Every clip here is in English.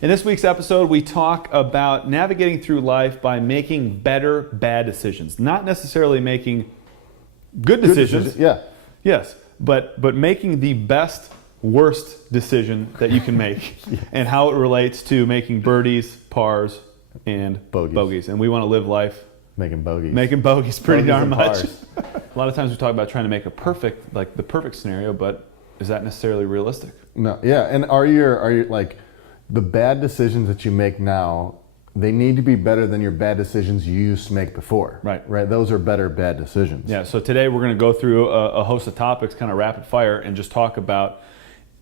In this week's episode, we talk about navigating through life by making better bad decisions. Not necessarily making good decisions. Yeah. Yes, but making the best worst decision that you can make and how it relates to making birdies, pars, and bogeys. And we want to live life making bogeys. Making bogeys pretty darn much. Pars. A lot of times we talk about trying to make a perfect, like the perfect scenario, but is that necessarily realistic? No. Yeah. And are you like the bad decisions that you make now, they need to be better than your bad decisions you used to make before. Right. Those are better bad decisions. Yeah. So today we're going to go through a host of topics, kind of rapid fire, and just talk about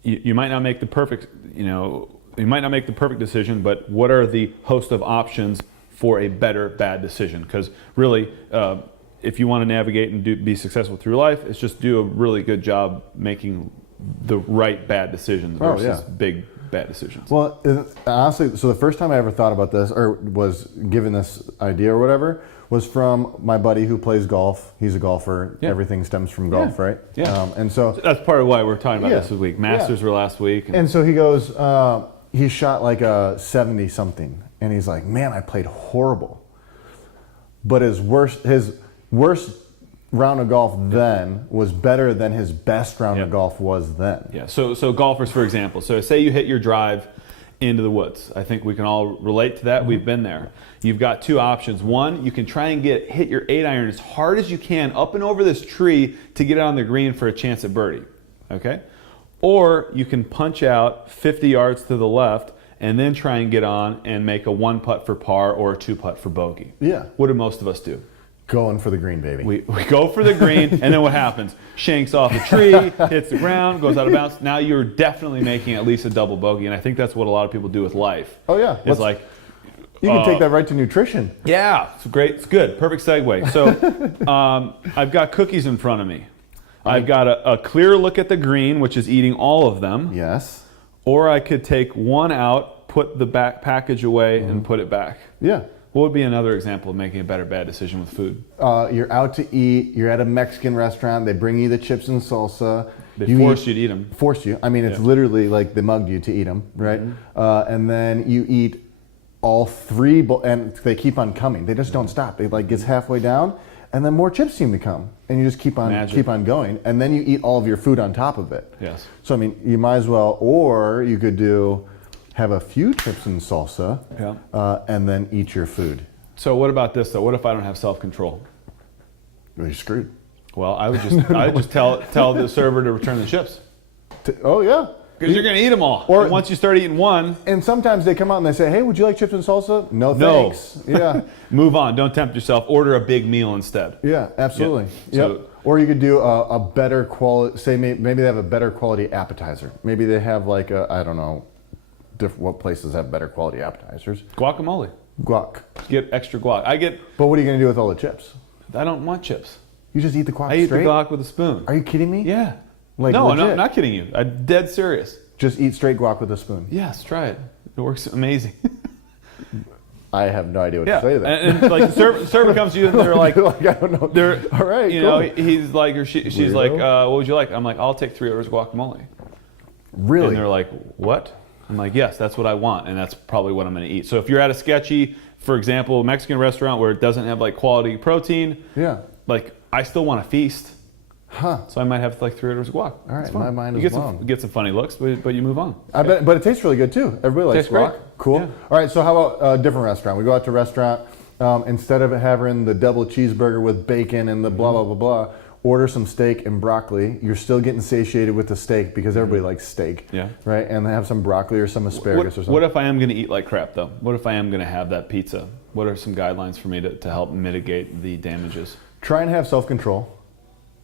you might not make the perfect, you might not make the perfect decision, but what are the host of options for a better bad decision? Because really, if you want to navigate and be successful through life, it's just do a really good job making the right bad decisions versus big bad decisions. Well, honestly, so the first time I ever thought about this or was given this idea or whatever was from my buddy who plays golf. He's a golfer. Yeah. Everything stems from golf, right? Yeah. And so that's part of why we're talking about this week. Masters were last week. And so he goes, he shot like a 70 something. And he's like, man, I played horrible. But his worst round of golf then was better than his best round of golf was then. Yeah. So golfers, for example, so say you hit your drive into the woods. I think we can all relate to that. Mm-hmm. We've been there. You've got two options. One, you can try and hit your 8-iron as hard as you can up and over this tree to get it on the green for a chance at birdie. Okay? Or you can punch out 50 yards to the left and then try and get on and make a 1-putt for par or a 2-putt for bogey. Yeah. What do most of us do? Going for the green, baby. We go for the green, and then what happens? Shanks off the tree, hits the ground, goes out of bounds. Now you're definitely making at least a double bogey, and I think that's what a lot of people do with life. Oh, yeah. It's like... You can take that right to nutrition. Yeah, it's great. It's good. Perfect segue. So I've got cookies in front of me. I've got a clear look at the green, which is eating all of them. Yes. Or I could take one out, put the back package away, and put it back. Yeah. What would be another example of making a better bad decision with food? You're out to eat. You're at a Mexican restaurant. They bring you the chips and salsa. They force you to eat them. Force you. I mean, it's literally like they mugged you to eat them, right? Mm-hmm. And then you eat all three, and they keep on coming. They just don't stop. It like gets halfway down, and then more chips seem to come, and you just keep on going, and then you eat all of your food on top of it. Yes. So I mean, you might as well, or you could have a few chips and salsa, and then eat your food. So what about this though? What if I don't have self-control? Well, you're screwed. Well, I would just tell the server to return the chips. Oh yeah. Because you're going to eat them all. Or once you start eating one. And sometimes they come out and they say, hey, would you like chips and salsa? No, thanks. Yeah. Move on. Don't tempt yourself. Order a big meal instead. Yeah, absolutely. Yeah. Yep. Or you could do a better quality, say maybe they have a better quality appetizer. Maybe they have like I don't know, what places have better quality appetizers. Guacamole. Guac. Get extra guac. But what are you going to do with all the chips? I don't want chips. You just eat the guac I eat straight? the guac with a spoon. Are you kidding me? Yeah. Like no, legit? I'm not kidding you. I'm dead serious. Just eat straight guac with a spoon. Yes, try it. It works amazing. I have no idea what to say there. And like the server comes to you and they're like, I don't know. They're all right. You cool. know, he's like, or she's like, what would you like? I'm like, I'll take 3 orders of guacamole. Really? And they're like, what? I'm like, yes, that's what I want, and that's probably what I'm going to eat. So if you're at a sketchy, for example, Mexican restaurant where it doesn't have like quality protein, like I still want to feast. Huh. So I might have like 3 orders of guac. All right, my mind is blown. You get some funny looks, but you move on. I bet, but it tastes really good too. Everybody likes guac. Great. Cool. Yeah. All right, so how about a different restaurant? We go out to a restaurant, instead of having the double cheeseburger with bacon and the blah, blah, blah, blah, order some steak and broccoli. You're still getting satiated with the steak because everybody likes steak. Yeah. Right? And they have some broccoli or some asparagus or something. What if I am going to eat like crap though? What if I am going to have that pizza? What are some guidelines for me to help mitigate the damages? Try and have self-control.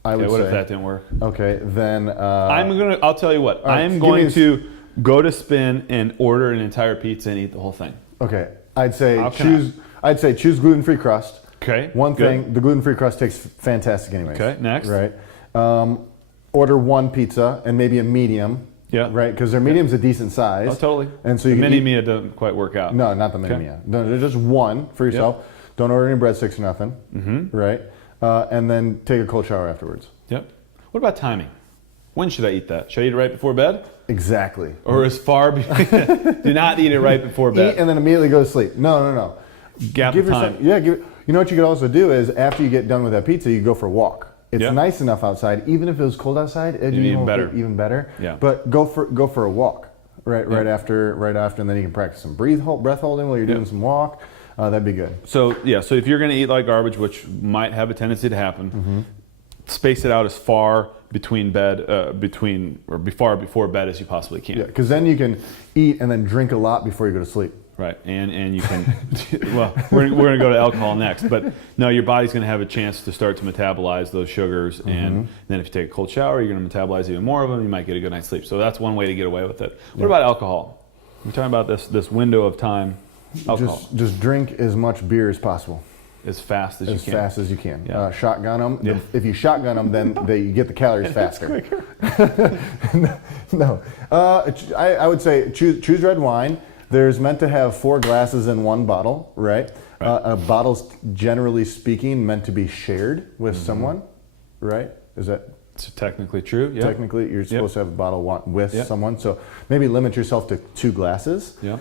I would what say. If that didn't work? Okay, then I'll tell you what. Right, I'm going to go to Spin and order an entire pizza and eat the whole thing. Okay. I'd say choose gluten-free crust. Okay. One thing, the gluten-free crust tastes fantastic anyways. Okay, next. Right. Order one pizza and maybe a medium. Yeah. Right, because their medium's a decent size. Oh, totally. And so the you mini Mia doesn't quite work out. No, not the mini Mia. No, there's just one for yourself. Yep. Don't order any breadsticks or nothing. Mm-hmm. Right. And then take a cold shower afterwards. Yep. What about timing? When should I eat that? Should I eat it right before bed? Exactly. Or as far do not eat it right before bed. Eat and then immediately go to sleep. No. Gap of time. You know what you could also do is after you get done with that pizza, you go for a walk. It's nice enough outside. Even if it was cold outside, it'd be even better. Yeah. But go for a walk right after, and then you can practice some breath holding while you're doing some walk. That'd be good. So so if you're going to eat like garbage, which might have a tendency to happen, space it out as far before bed as you possibly can. Yeah, because then you can eat and then drink a lot before you go to sleep. Right, and you can. Well, we're going to go to alcohol next, but no, your body's going to have a chance to start to metabolize those sugars, and then if you take a cold shower, you're going to metabolize even more of them. You might get a good night's sleep. So that's one way to get away with it. What about alcohol? We're talking about this window of time. Alcohol. Just drink as much beer as possible. As fast as you can. As fast as you can. Yeah. Shotgun them. Yeah. If you shotgun them, then you get the calories faster. Quicker. No. I would say choose red wine. There's meant to have 4 glasses in one bottle, right? A bottle's generally speaking meant to be shared with someone, right? Is that technically true? Yeah. Technically, you're supposed to have a bottle with someone. So maybe limit yourself to 2 glasses. Yeah.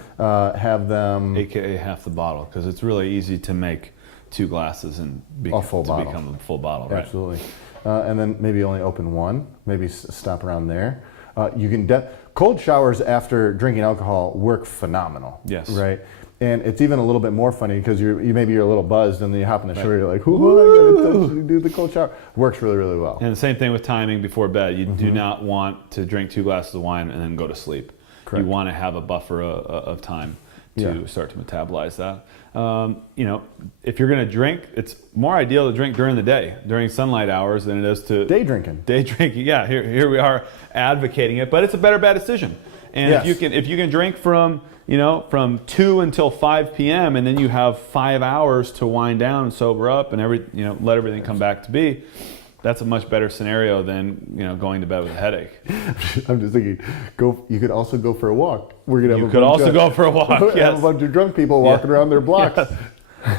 Have them, AKA half the bottle, because it's really easy to make 2 glasses and become a full bottle. Right? Absolutely. And then maybe only open one. Maybe stop around there. You can cold showers after drinking alcohol work phenomenal. Yes. Right. And it's even a little bit more funny because maybe you're a little buzzed and then you hop in the shower. You're like, "Ooh, I gotta do the cold shower." Works really, really well. And the same thing with timing before bed. You do not want to drink 2 glasses of wine and then go to sleep. Correct. You want to have a buffer of time to start to metabolize that. If you're going to drink, it's more ideal to drink during the day, during sunlight hours, than it is to day drinking. Day drinking, yeah. Here we are advocating it, but it's a bad decision. And if you can drink from 2 until 5 p.m. and then you have 5 hours to wind down and sober up and let everything come back to be. That's a much better scenario than going to bed with a headache. I'm just thinking, you could also go for a walk. You could also go for a walk. Yes. Have a bunch of drunk people walking around their blocks.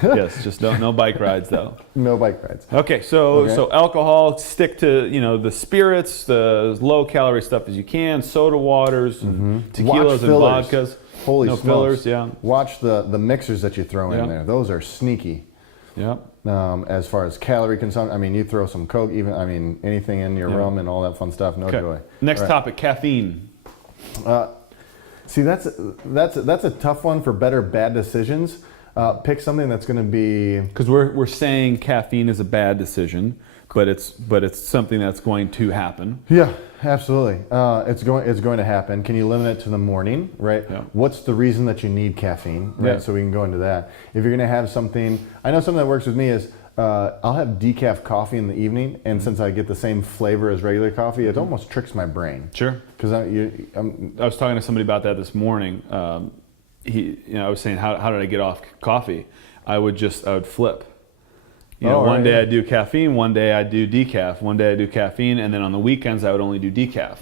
Yes, just no bike rides though. No bike rides. Okay, so alcohol, stick to the spirits, the low calorie stuff as you can, soda waters, and tequilas and vodkas. Holy no smokes. fillers, yeah. Watch the mixers that you throw in there. Those are sneaky. Yeah. As far as calorie consumption, you throw some Coke, anything in your rum and all that fun stuff. No joy. Next topic, caffeine. See, that's a tough one for bad decisions. Pick something that's going to be, because we're saying caffeine is a bad decision, but it's something that's going to happen. Yeah, absolutely. It's going to happen. Can you limit it to the morning, right? Yeah. What's the reason that you need caffeine, right? Yeah. So we can go into that. If you're going to have something, I know something that works with me is I'll have decaf coffee in the evening, and since I get the same flavor as regular coffee, it almost tricks my brain. Sure. Because I was talking to somebody about that this morning. I was saying, how did I get off coffee? I would flip. One day I'd do caffeine, one day I'd do decaf, one day I'd do caffeine, and then on the weekends I would only do decaf.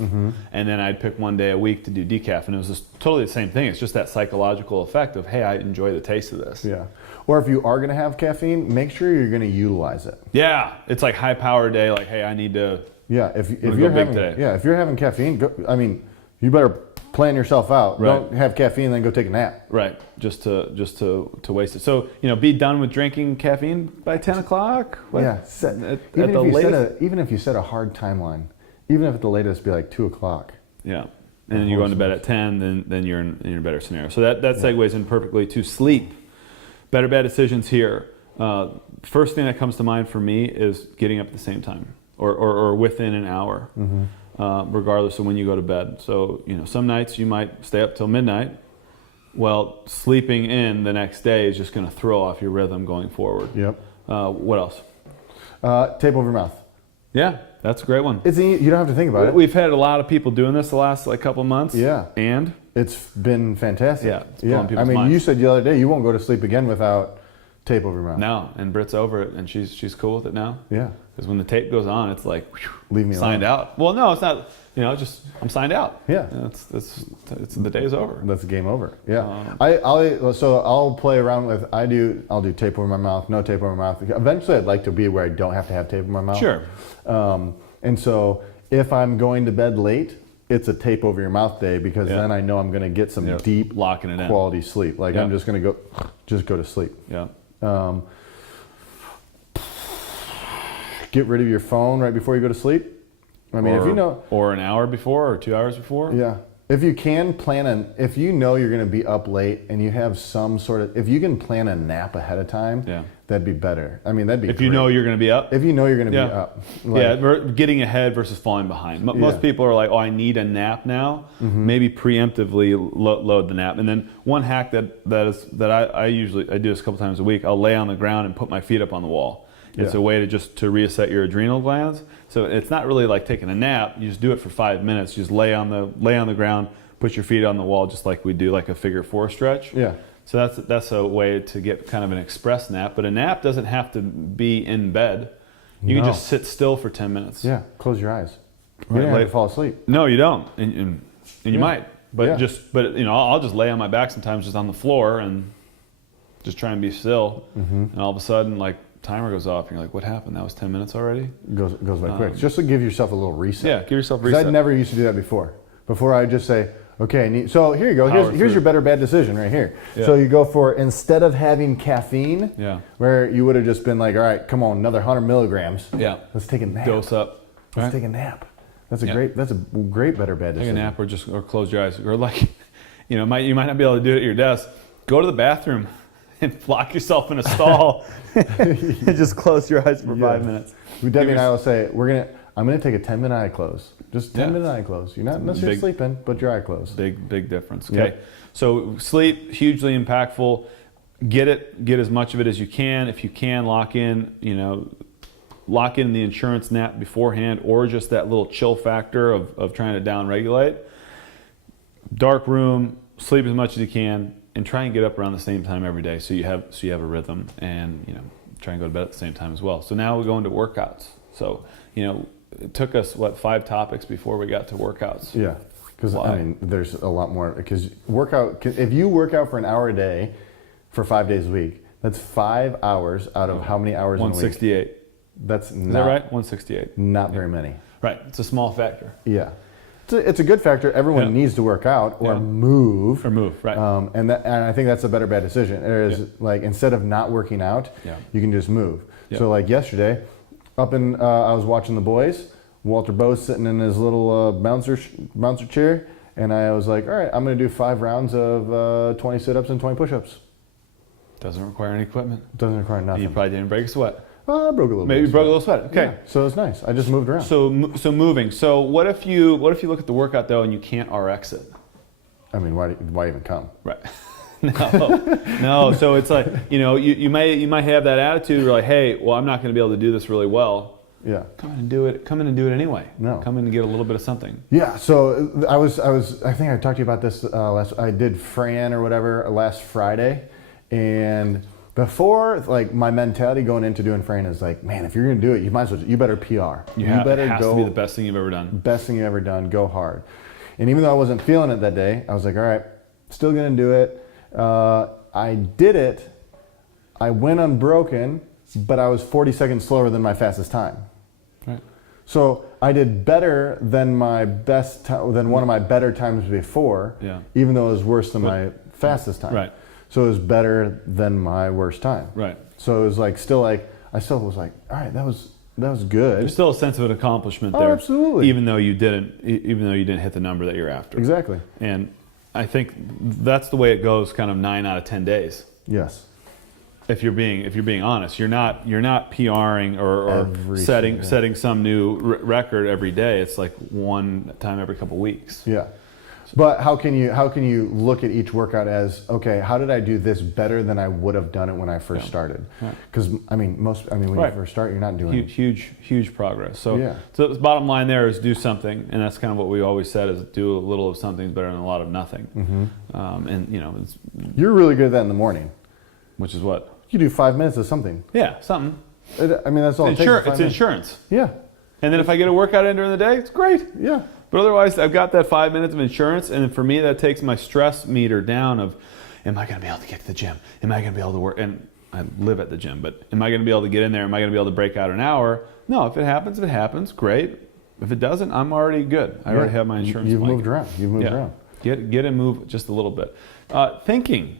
And then I'd pick one day a week to do decaf, and it was just totally the same thing. It's just that psychological effect of, hey, I enjoy the taste of this. Yeah. Or if you are going to have caffeine, make sure you're going to utilize it. Yeah. It's like high power day, like, hey, I need to. Yeah. If you're having caffeine, you better plan yourself out. Right. Don't have caffeine and then go take a nap. Right. Just to waste it. So, be done with drinking caffeine by 10 o'clock? Yeah. Even if you set a hard timeline, even if at the latest be like 2 o'clock. Yeah. And then you're going to bed at 10, then you're in a better scenario. So that segues in perfectly to sleep. Better bad decisions here. First thing that comes to mind for me is getting up at the same time or within an hour. Regardless of when you go to bed. So, some nights you might stay up till midnight. Well, sleeping in the next day is just going to throw off your rhythm going forward. Yep. What else? Tape over your mouth. Yeah, that's a great one. You don't have to think about it. We've had a lot of people doing this the last couple of months. Yeah. And? It's been fantastic. Yeah, it's blowing people's minds. You said the other day you won't go to sleep again without tape over your mouth. No, and Britt's over it, and she's cool with it now. Yeah. Because when the tape goes on, it's like, whew, leave me signed alone. out. Well, no, it's not. Just I'm signed out. Yeah. It's the day's over. That's game over. Yeah. I'll play around with. I'll do tape over my mouth. No tape over my mouth. Eventually, I'd like to be where I don't have to have tape over my mouth. Sure. And so if I'm going to bed late, it's a tape over your mouth day, because then I know I'm going to get some deep locking it in quality sleep. Like I'm just going to go to sleep. Yeah. Get rid of your phone right before you go to sleep. I mean, if you know, or an hour before, or 2 hours before. Yeah. If you can if you know you're going to be up late and you have some sort of, if you can plan a nap ahead of time, that'd be better. I mean, that'd be if you know you're going to be up. If you know you're going to be up. Like, getting ahead versus falling behind. Most people are like, oh, I need a nap now. Maybe preemptively load the nap. And then one hack that I usually do this a couple times a week. I'll lay on the ground and put my feet up on the wall. It's a way to reset your adrenal glands. So it's not really like taking a nap. You just do it for 5 minutes. You just lay on the ground, put your feet on the wall, just like we do like a figure 4 stretch. Yeah. So that's a way to get kind of an express nap. But a nap doesn't have to be in bed. You can just sit still for 10 minutes. Yeah. Close your eyes. You don't have to fall asleep. No, you don't, and you might. But I'll just lay on my back sometimes, just on the floor, and just try and be still. And all of a sudden, like, timer goes off and you're like, what happened? That was 10 minutes already? Goes by quick. Just to give yourself a little reset. Yeah, give yourself a reset. I never used to do that before. Before I'd just say, okay, so here you go. Here's your better bad decision right here. Yeah. So you go for, instead of having caffeine, where you would have just been like, all right, come on, another 100 milligrams. Yeah. Let's take a nap. Dose up. Let's take a nap. That's a great better bad decision. Take a nap, or close your eyes. Or like, you might not be able to do it at your desk. Go to the bathroom and lock yourself in a stall and just close your eyes for 5 minutes. Debbie and I will say, I'm going to take a 10-minute eye close. Just 10-minute eye close. You're not necessarily sleeping, but your eye closed. Big difference. Okay. So sleep, hugely impactful. Get as much of it as you can. If you can, lock in the insurance nap beforehand, or just that little chill factor of trying to down regulate. Dark room, sleep as much as you can, and try and get up around the same time every day, so you have a rhythm, and try and go to bed at the same time as well. So now we go into workouts. So it took us 5 topics before we got to workouts. Yeah, because there's a lot more. Because if you work out for an hour a day for 5 days a week, that's 5 hours out of how many hours in a week? 168. Is that right? 168. Not very many. Right. It's a small factor. Yeah. It's a good factor. Everyone needs to work out or move. Right. And I think that's a better bad decision. Like, instead of not working out, you can just move. So like yesterday, I was watching the boys. Walter Bowe's sitting in his little bouncer chair, and I was like, all right, I'm going to do 5 rounds of 20 sit-ups and 20 push-ups. Doesn't require any equipment. Doesn't require nothing. You probably didn't break a sweat. I broke a little bit. Maybe you broke a little sweat. Okay. Yeah, so it's nice. I just moved around. So moving. So what if you look at the workout though and you can't RX it? I mean, why even come? Right. No. So it's like, you might have that attitude where like, hey, well, I'm not going to be able to do this really well. Yeah. Come in and do it anyway. No. Come in and get a little bit of something. Yeah. So I think I talked to you about this I did Fran or whatever last Friday, and before, like, my mentality going into doing Fran is like, man, if you're going to do it, you better PR. It has to be the best thing you've ever done. Best thing you've ever done. Go hard. And even though I wasn't feeling it that day, I was like, all right, still going to do it. I did it. I went unbroken, but I was 40 seconds slower than my fastest time. Right. So I did better than than one of my better times before, even though it was worse than my fastest time. Right. So it was better than my worst time. Right. So it was like I still was like, all right, that was good. There's still a sense of an accomplishment there. Oh, absolutely. Even though you didn't hit the number that you're after. Exactly. And I think that's the way it goes, kind of 9 out of 10 days. Yes. If you're being honest, you're not PRing or setting some new record every day. It's like one time every couple weeks. Yeah. But how can you look at each workout as, okay, how did I do this better than I would have done it when I first started? Because when you first start, you're not doing huge progress. So the bottom line there is do something, and that's kind of what we always said is do a little of something is better than a lot of nothing. Mm-hmm. You're really good at that in the morning. Which is what? You do 5 minutes of something. Yeah, something. That's all it takes. It's insurance. Yeah. And then if I get a workout in during the day, it's great. Yeah. But otherwise, I've got that 5 minutes of insurance, and for me, that takes my stress meter down of, am I going to be able to get to the gym? Am I going to be able to work? And I live at the gym, but am I going to be able to get in there? Am I going to be able to break out an hour? No, if it happens, great. If it doesn't, I'm already good. I already have my insurance. You've moved around. You've moved around. Get and move just a little bit. Thinking.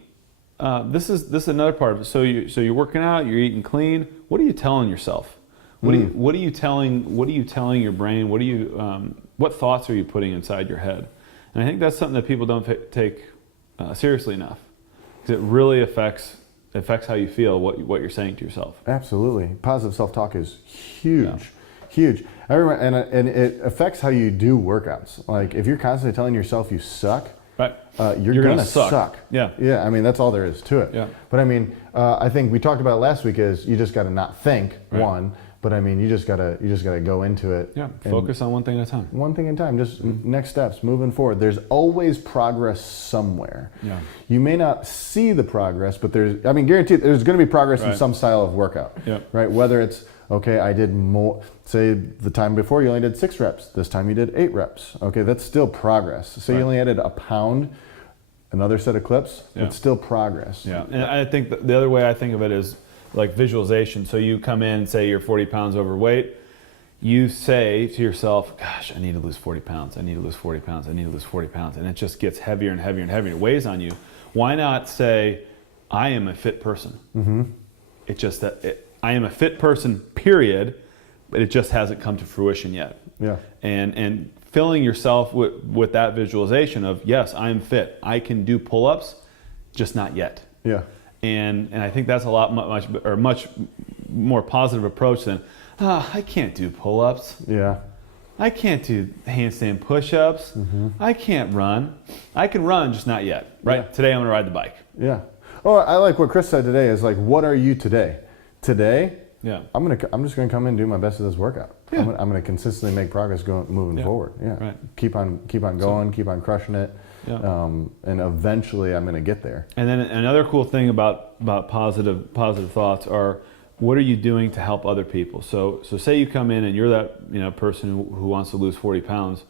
This is another part of it. So you're working out. You're eating clean. What are you telling yourself? What are you telling your brain? What thoughts are you putting inside your head? And I think that's something that people don't take seriously enough, because it really affects how you feel, what you're saying to yourself. Absolutely. Positive self-talk is huge. Huge. And it affects how you do workouts. Like if you're constantly telling yourself you suck, right, you're gonna suck. Yeah. I mean, that's all there is to it. Yeah. But I mean, I think we talked about it last week is you just got to not think, right. one. But I mean, you just gotta go into it. Yeah. Focus on one thing at a time. One thing at a time. Just next steps, moving forward. There's always progress somewhere. Yeah. You may not see the progress, but guaranteed there's going to be progress in some style of workout. Yeah. Right. Whether it's okay, I did more. Say the time before you only did 6 reps. This time you did 8 reps. Okay, that's still progress. Say you only added a pound, another set of clips. It's still progress. Yeah. And I think the other way I think of it is like visualization. So you come in, say you're 40 pounds overweight. You say to yourself, gosh, I need to lose 40 pounds. I need to lose 40 pounds. I need to lose 40 pounds. And it just gets heavier and heavier and heavier. It weighs on you. Why not say, I am a fit person? Mm-hmm. It's just that I am a fit person, period, but it just hasn't come to fruition yet. Yeah. And filling yourself with that visualization of, yes, I'm fit. I can do pull-ups, just not yet. Yeah. And I think that's a much more positive approach than, I can't do pull-ups. Yeah. I can't do handstand push-ups. Mm-hmm. I can't run. I can run, just not yet. Right? Yeah. Today I'm gonna ride the bike. Yeah. Oh, I like what Chris said today is like, what are you today? Today, I'm just gonna come in and do my best at this workout. Yeah. I'm gonna consistently make progress moving forward. Yeah. Right. Keep on going, keep on crushing it. Yeah. And eventually I'm going to get there. And then another cool thing about positive thoughts are, what are you doing to help other people? So say you come in and you're that person who wants to lose 40 pounds.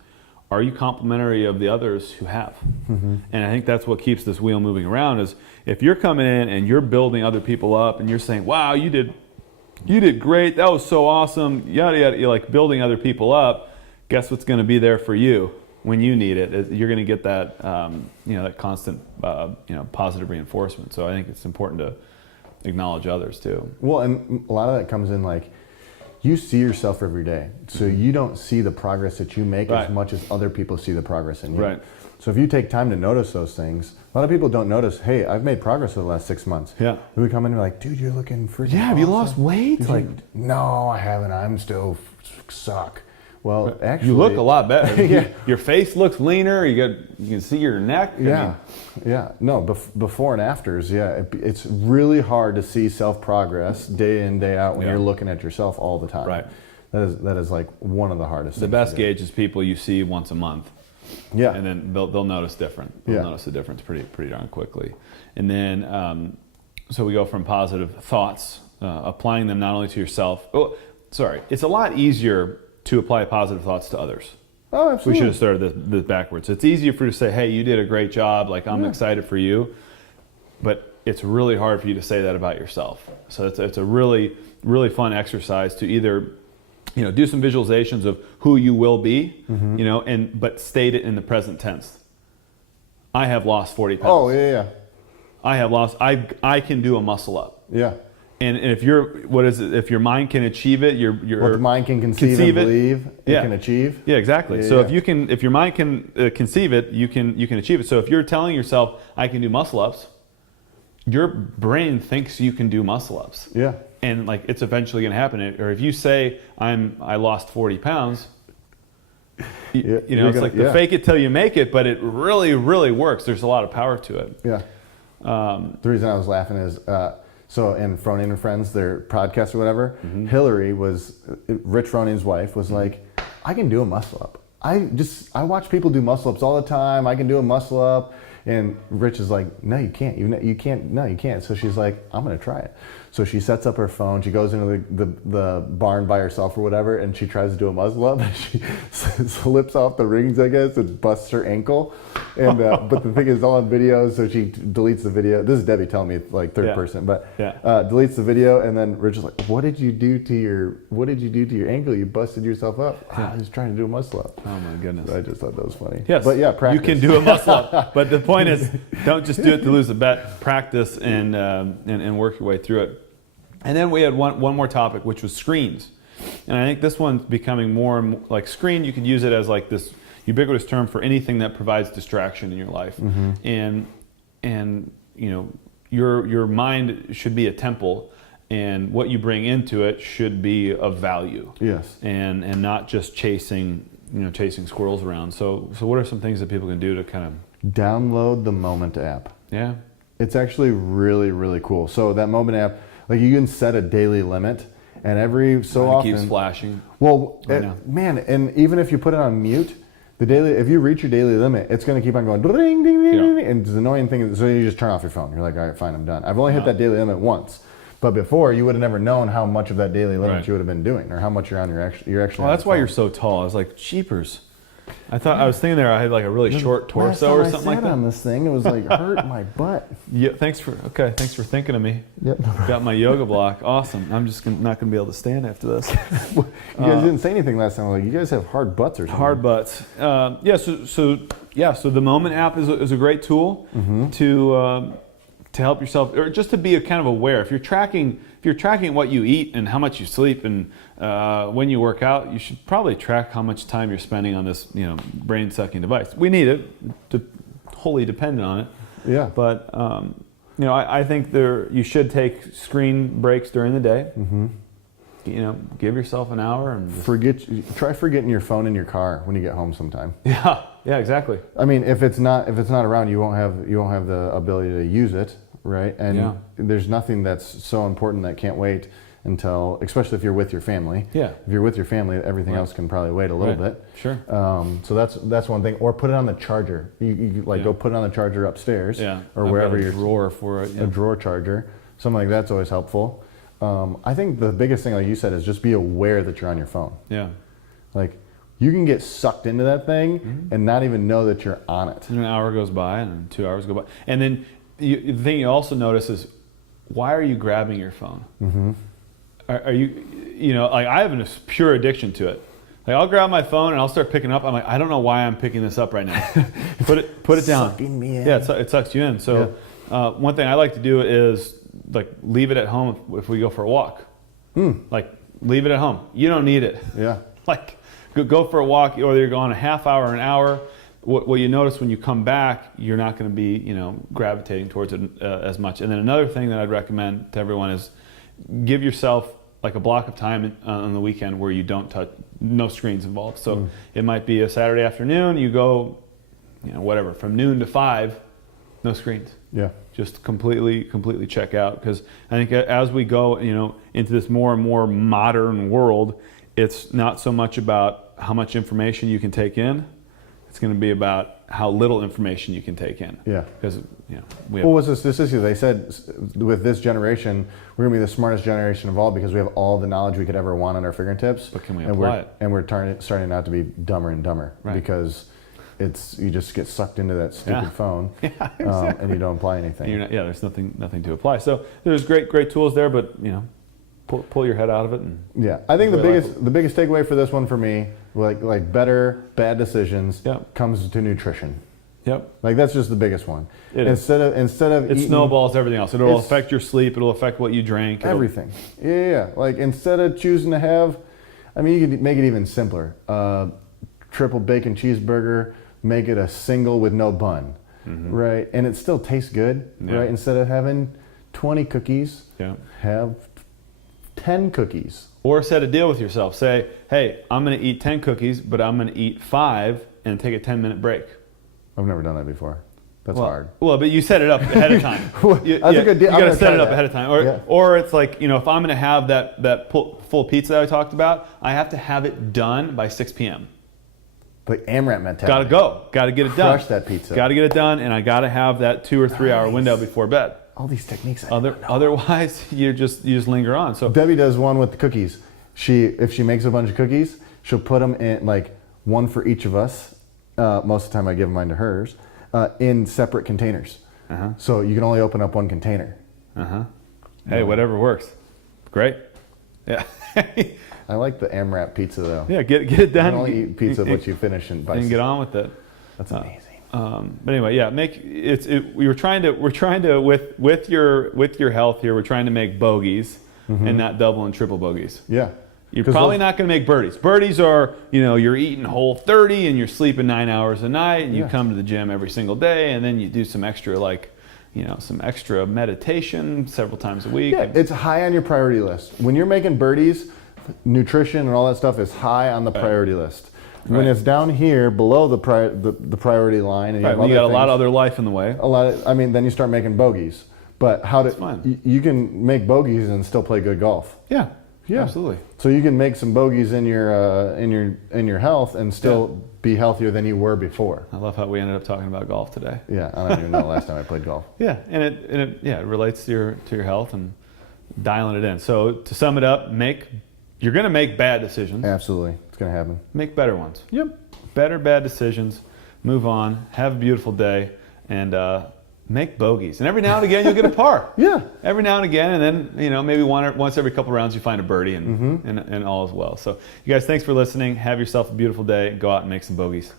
Are you complimentary of the others who have? Mm-hmm. And I think that's what keeps this wheel moving around is if you're coming in and you're building other people up and you're saying, wow, you did great. That was so awesome. Yada, yada. You're like building other people up. Guess what's going to be there for you? When you need it, you're going to get that, that constant, positive reinforcement. So I think it's important to acknowledge others too. Well, and a lot of that comes in like, you see yourself every day, so you don't see the progress that you make as much as other people see the progress in you. Right. So if you take time to notice those things, a lot of people don't notice. Hey, I've made progress over the last 6 months. Yeah. And we come in and we're like, dude, you're looking freaking have you lost weight? No, I haven't. I'm still suck. Well, actually, you look a lot better. Yeah. Your face looks leaner. You can see your neck. Yeah. No, before and afters. Yeah, it's really hard to see self progress day in, day out when you're looking at yourself all the time. Right. That is like one of the hardest. The best gauge is people you see once a month. Yeah. And then they'll notice different. They'll notice the difference pretty darn quickly. And then so we go from positive thoughts, applying them not only to yourself. Oh, sorry. It's a lot easier to apply positive thoughts to others. Oh, absolutely. We should have started this backwards. It's easier for you to say, hey, you did a great job, like I'm excited for you, but it's really hard for you to say that about yourself. So it's a really, really fun exercise to either do some visualizations of who you will be, but state it in the present tense. I have lost 40 pounds. Oh, yeah. I have lost, I can do a muscle up. Yeah. And if if your mind can achieve it, what the mind can conceive and believe, it can achieve. Yeah, exactly. So if your mind can conceive it, you can achieve it. So if you're telling yourself, I can do muscle ups, your brain thinks you can do muscle ups. Yeah. And like it's eventually going to happen. Or if you say I lost 40 pounds, it's like the fake it till you make it, but it really, really works. There's a lot of power to it. Yeah. The reason I was laughing is. So in Froning and Friends, their podcast or whatever, Hillary Rich Froning's wife was like, I can do a muscle up. I watch people do muscle ups all the time. I can do a muscle up. And Rich is like, no, you can't. You can't. No, you can't. So she's like, I'm going to try it. So she sets up her phone. She goes into the barn by herself or whatever, and she tries to do a muscle up. And she slips off the rings, I guess, and busts her ankle. And but the thing is, all on video, so she deletes the video. This is Debbie telling me, like third person, but deletes the video. And then Rich is like, what did you do to your ankle? You busted yourself up. I was trying to do a muscle up. Oh my goodness! So I just thought that was funny. Yes, but yeah, practice. You can do a muscle up, but the point is, don't just do it to lose a bet. Practice and work your way through it. And then we had one more topic, which was screens. And I think this one's becoming more and more, like screen, you could use it as like this ubiquitous term for anything that provides distraction in your life. And you know, your mind should be a temple, and what you bring into it should be of value. Yes. And not just chasing squirrels around. So what are some things that people can do to kind of download the Moment app? Yeah. It's actually really, really cool. So that Moment app, like you can set a daily limit, and every so often it keeps flashing. Well, man, and even if you put it on mute, if you reach your daily limit, it's going to keep on going ding, ding, ding, ding, and the annoying thing is, so you just turn off your phone. You're like, all right, fine, I'm done. I've only hit that daily limit once, but before you would have never known how much of that daily limit you would have been doing, or how much you're actually. Well, that's why you're so tall. I was like, jeepers. I was thinking there I had like a really short torso or something like that. On this thing, it was like hurt my butt. Yeah, thanks for thinking of me. Yep. Got my yoga block. Awesome. I'm just not going to be able to stand after this. You guys didn't say anything last time. Like, you guys have hard butts or something. Hard butts. So the Moment app is a great tool to help yourself, or just to be kind of aware. If you're tracking what you eat and how much you sleep and when you work out, you should probably track how much time you're spending on this, brain sucking device. We need it, wholly dependent on it. Yeah. But I think you should take screen breaks during the day. Give yourself an hour and try forgetting your phone in your car when you get home sometime. Yeah, exactly. I mean, if it's not around, you won't have the ability to use it, right? And there's nothing that's so important that can't wait until, especially if you're with your family. Yeah. If you're with your family, everything else can probably wait a little bit. Sure. So that's one thing. Or put it on the charger. You go put it on the charger upstairs. Yeah. Or I've wherever got a your drawer for it. Yeah. A drawer charger. Something like that's always helpful. I think the biggest thing, like you said, is just be aware that you're on your phone. Yeah. Like, you can get sucked into that thing and not even know that you're on it. And an hour goes by, and 2 hours go by, and then the thing you also notice is, why are you grabbing your phone? Are you, like I have a pure addiction to it. Like I'll grab my phone and I'll start picking up. I'm like, I don't know why I'm picking this up right now. Put it down. Sucking me in. Yeah, it sucks you in. So one thing I like to do is like leave it at home if we go for a walk. Like leave it at home. You don't need it. Yeah. Like go for a walk, or you're going a half hour, an hour. What you notice when you come back, you're not going to be gravitating towards it as much. And then another thing that I'd recommend to everyone is give yourself like a block of time on the weekend where you don't touch, no screens involved. So it might be a Saturday afternoon. You go, whatever, from noon to 5, no screens. Yeah. Just completely check out, because I think as we go, into this more and more modern world, it's not so much about how much information you can take in. It's going to be about how little information you can take in. Yeah. Because what's the statistic? They said with this generation, we're going to be the smartest generation of all because we have all the knowledge we could ever want on our fingertips. But can we apply it? And we're starting not to be dumber and dumber because you just get sucked into that stupid phone, and you don't apply anything. There's nothing to apply. So there's great tools there, but pull your head out of it. And I think the biggest takeaway for this one for me, like bad decisions, comes to nutrition. Yep. Like that's just the biggest one. Instead of it snowballs everything else. It'll affect your sleep. It'll affect what you drink. Everything. Yeah. Like instead of choosing to have, you could make it even simpler. Triple bacon cheeseburger. Make it a single with no bun, right? And it still tastes good, right? Instead of having 20 cookies, have 10 cookies. Or set a deal with yourself. Say, hey, I'm going to eat 10 cookies, but I'm going to eat 5 and take a 10-minute break. I've never done that before. That's hard. Well, but you set it up ahead of time. That's a good deal. You got to set it up ahead of time. Or it's like, if I'm going to have that full pizza that I talked about, I have to have it done by 6 p.m. The AMRAP mentality. Gotta go. Gotta get it done. Crush that pizza. Gotta get it done, and I gotta have that 2 or 3 hour window before bed. All these techniques. I didn't know. Otherwise, you just linger on. So Debbie does one with the cookies. If she makes a bunch of cookies, she'll put them in, like, one for each of us. Most of the time I give mine to hers, in separate containers. So you can only open up one container. Hey, whatever works. Great. Yeah. I like the AMRAP pizza though. Yeah, get it done. You can only eat pizza what you finish and get on with it. That's amazing. But anyway, yeah, we're trying to with your health here, we're trying to make bogeys and not double and triple bogeys. Yeah. You're probably not going to make birdies. Birdies are, you're eating Whole 30 and you're sleeping 9 hours a night and you come to the gym every single day and then you do some extra some extra meditation several times a week. Yeah, it's high on your priority list. When you're making birdies, nutrition and all that stuff is high on the priority list. When it's down here below the priority line, and you got a lot of other life in the way. Then you start making bogeys. But you can make bogeys and still play good golf. Yeah, absolutely. So you can make some bogeys in your health and still be healthier than you were before. I love how we ended up talking about golf today. Yeah, I don't even know the last time I played golf. Yeah, and it relates to your health and dialing it in. So to sum it up, you're going to make bad decisions. Absolutely, it's going to happen. Make better ones. Yep. Better bad decisions. Move on. Have a beautiful day, and make bogeys. And every now and again you'll get a par. Yeah. Every now and again, and then maybe once every couple rounds you find a birdie, and all is well. So you guys, thanks for listening. Have yourself a beautiful day. Go out and make some bogeys.